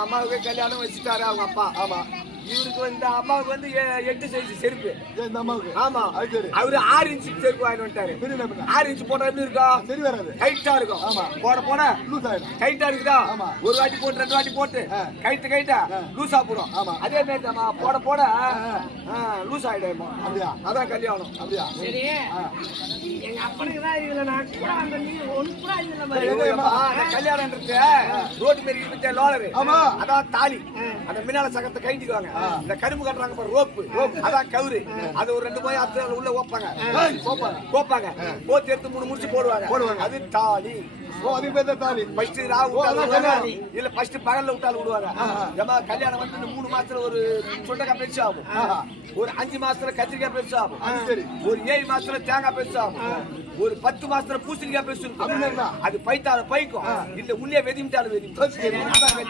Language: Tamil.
அம்மாவுக்கு கல்யாணம் வச்சுட்டாரு அவங்க அப்பா. ஆமா. இவருக்கு வந்து அம்மாவுக்கு வந்து 8 சைஸ் செருப்பு. இந்த அம்மாவுக்கு. ஆமா. அவரு 6 இன்ச் செருப்பு வாங்கி வந்துட்டாரு. 6 இன்ச் போட்டா எப்படி இருக்கும்? சரி வராது. டைட்டா இருக்கும். ஆமா. போட லூஸ் ஆயிடும். டைட்டா இருக்குதா? ஆமா. ஒரு வாட்டி போட்டு 2 வாட்டி போட்டு கைட்டா லூஸா போடும். ஆமா. அதே மாதிரி தான் போட லூஸ் ஆயிடும். அப்படியா? அதான் கல்யாணம். அப்படியா? சரி. எங்க அப்பனுக்கு தான் இதுல நான் கூட அந்த நீ ஒண்ணு கூட இல்ல மாதிரி. கல்யாணம்ன்றது ரோட்டு மேரி வித்த லோலரு. ஆமா. அதான் தாலி. அந்த மின்னால சகத்தை கைட்டிக்குவாங்க. இந்த கரும்பு கட்டுறாங்க பாரு ரோப்பு. அதான் கவுரு. அது ஒரு 2 போய் அத்து உள்ள ஓப்பாங்க. கோப்பாங்க. கோத்து எடுத்து 3 முடிச்சு போடுவாங்க. அது தாலி. அதுக்கு பேர் தான் தாலி. ஃபர்ஸ்ட் ராவு விட்டாலும் இல்ல ஃபர்ஸ்ட் பகல்ல விட்டாலும் விடுவாங்க. ஏமா கல்யாணம் வந்து 3 மாசத்துல ஒரு சுண்டக்காய் பெருசு ஆகும். ஒரு 5 மாசத்துல கத்திரிக்காய் பெருசு ஆகும். ஒரு 7 மாசத்துல தேங்காய் பெருசு ஆகும். ஒரு 10 மாசத்துல பூசணிக்காய் பெருசு இருக்கும். அது பைத்தால பைக்கும். இல்ல உள்ளே வெதிமிட்டாலும் வெதிக்கும்.